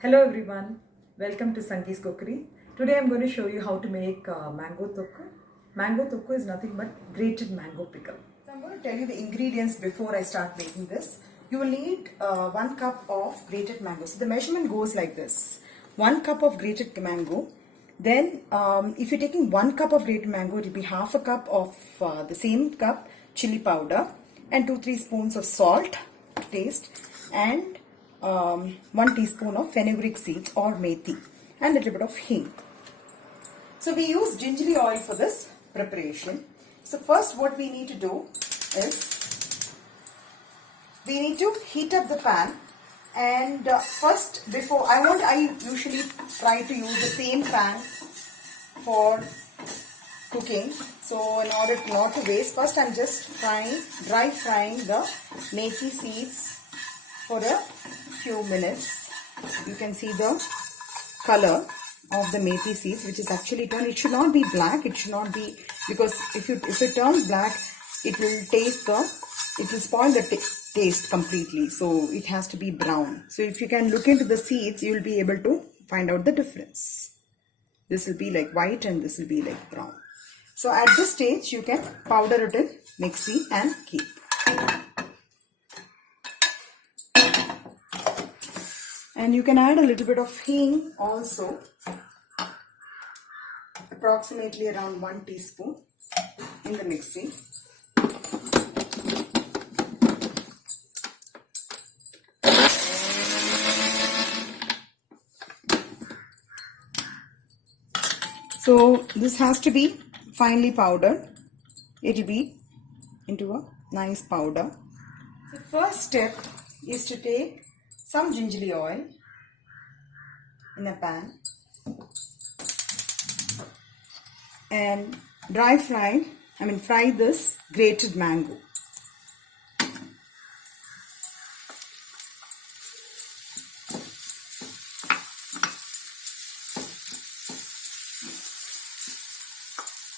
Hello everyone, welcome to Sanki's Cookery. Today I'm going to show you how to make mango tokku. Mango tokku is nothing but grated mango pickle. So I'm going to tell you the ingredients before I start making this. You will need 1 cup of grated mango. So the measurement goes like this. 1 cup of grated mango. Then if you're taking 1 cup of grated mango, it will be half a cup of the same cup chili powder and 2-3 spoons of salt to taste, and 1 teaspoon of fenugreek seeds or methi and a little bit of hing. So we use gingery oil for this preparation. So first what we need to do is we need to heat up the pan, and I usually try to use the same pan for cooking. So in order not to waste, first I'm just dry frying the methi seeds for a few minutes. You can see the color of the methi seeds, which is actually turned. It should not be black. It should not be, because if it turns black, it will spoil the taste completely. So it has to be brown. So if you can look into the seeds, you will be able to find out the difference. This will be like white and this will be like brown. So at this stage, you can powder it in mixie and keep. And you can add a little bit of hing also, approximately around 1 teaspoon in the mixie. So this has to be finely powdered. It will be into a nice powder. The first step is to take some gingery oil in a pan and fry this grated mango.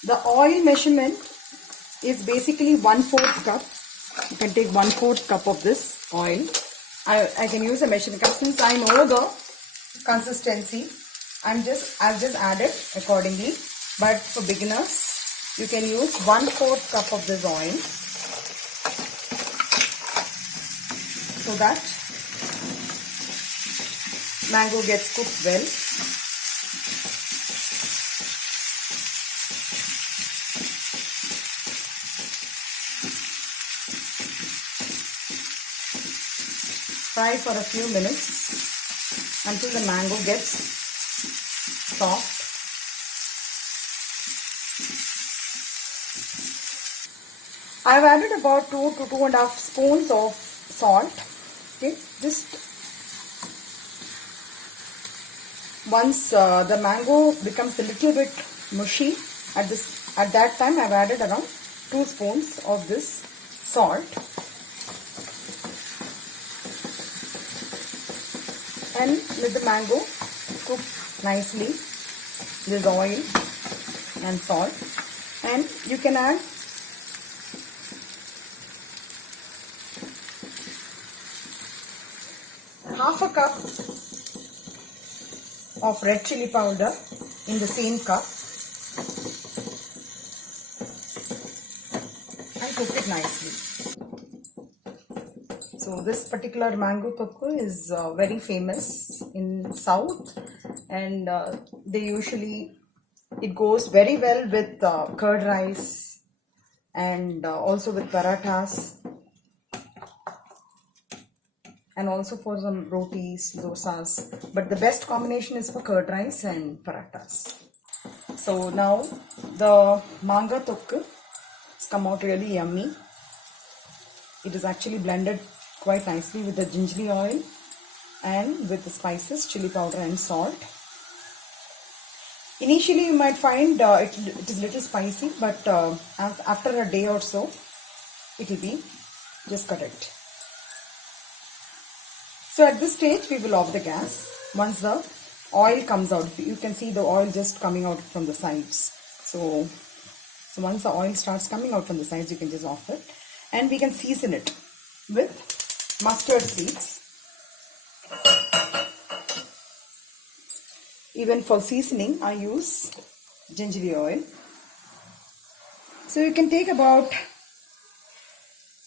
The oil measurement is basically 1/4 cup. You can take 1/4 cup of this oil. I can use a measuring cup since I know the consistency. I've just added accordingly. But for beginners, you can use 1/4 cup of this oil, so that mango gets cooked well. Fry for a few minutes until the mango gets soft. I've added about 2 to 2.5 spoons of salt. Okay, just once the mango becomes a little bit mushy, at that time I've added around 2 spoons of this salt. And let the mango cook nicely, this oil and salt. And you can add half a cup of red chili powder in the same cup and cook it nicely. So this particular mango tokku is very famous in South, and it goes very well with curd rice and also with parathas, and also for some rotis, dosas. But the best combination is for curd rice and parathas. So now the mango tokku has come out really yummy. It is actually blended quite nicely with the gingery oil and with the spices, chili powder and salt. Initially you might find it is little spicy, but after a day or so it will be just correct. So at this stage we will off the gas. Once the oil comes out, you can see the oil just coming out from the sides. So once the oil starts coming out from the sides, you can just off it, and we can season it with mustard seeds Even for seasoning, I use gingery oil. So you can take about,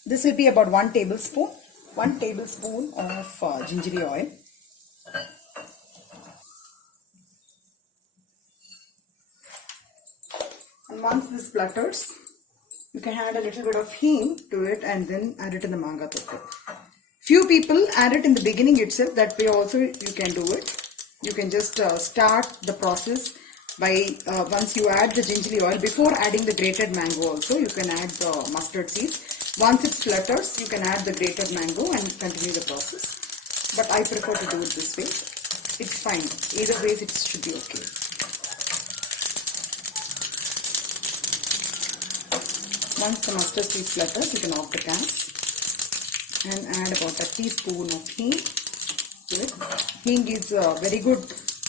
this will be about 1 tablespoon of gingery oil. And once this splutters, you can add a little bit of hing to it and then add it in the manga tokku. Few people add it in the beginning itself. That way also you can do it. You can just start the process by once you add the gingery oil, before adding the grated mango also you can add the mustard seeds. Once it splutters, you can add the grated mango and continue the process. But I prefer to do it this way. It's fine. Either way it should be okay. Once the mustard seed splutters, you can off the gas and add about a teaspoon of hing to it. Hing is a very good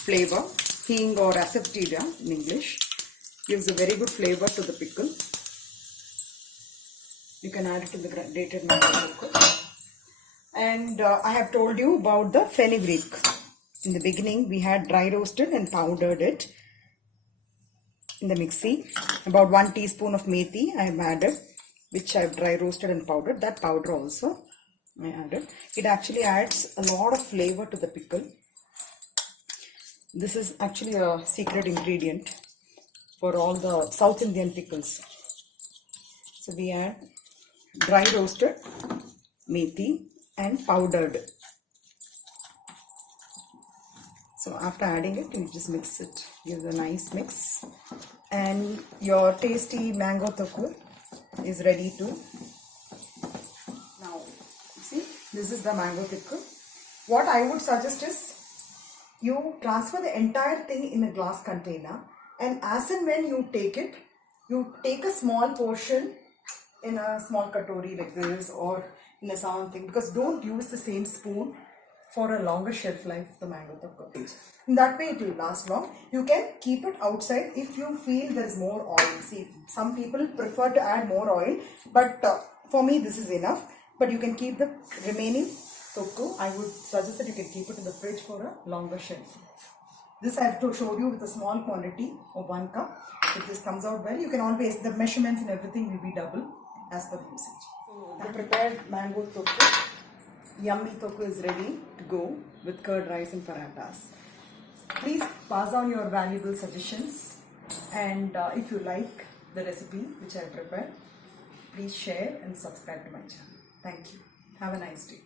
flavor. Hing or asafoetida in English gives a very good flavor to the pickle. You can add it to the grated mango. And I have told you about the fenugreek. In the beginning, we had dry roasted and powdered it in the mixie. About 1 teaspoon of methi I have added, which I have dry roasted and powdered. That powder also I added. It actually adds a lot of flavor to the pickle. This is actually a secret ingredient for all the South Indian pickles. So we add dry roasted methi and powdered. So after adding it, you just mix it. Give it a nice mix. And your tasty mango tokku is ready to. Now, see, this is the mango tokku. What I would suggest is, you transfer the entire thing in a glass container, and as and when you take it, you take a small portion in a small katori like this or in a something, because don't use the same spoon for a longer shelf life of the mango tokku. In that way it will last long. You can keep it outside if you feel there is more oil. See, some people prefer to add more oil, but for me this is enough. But you can keep the remaining tokku. I would suggest that you can keep it in the fridge for a longer shelf. This I have showed you with a small quantity of 1 cup. If this comes out well, you can always, the measurements and everything will be double as per the usage. So the prepared mango tokku, yummy tokku is ready to go with curd rice and parathas. Please pass on your valuable suggestions, and if you like the recipe which I prepared, please share and subscribe to my channel. Thank you. Have a nice day.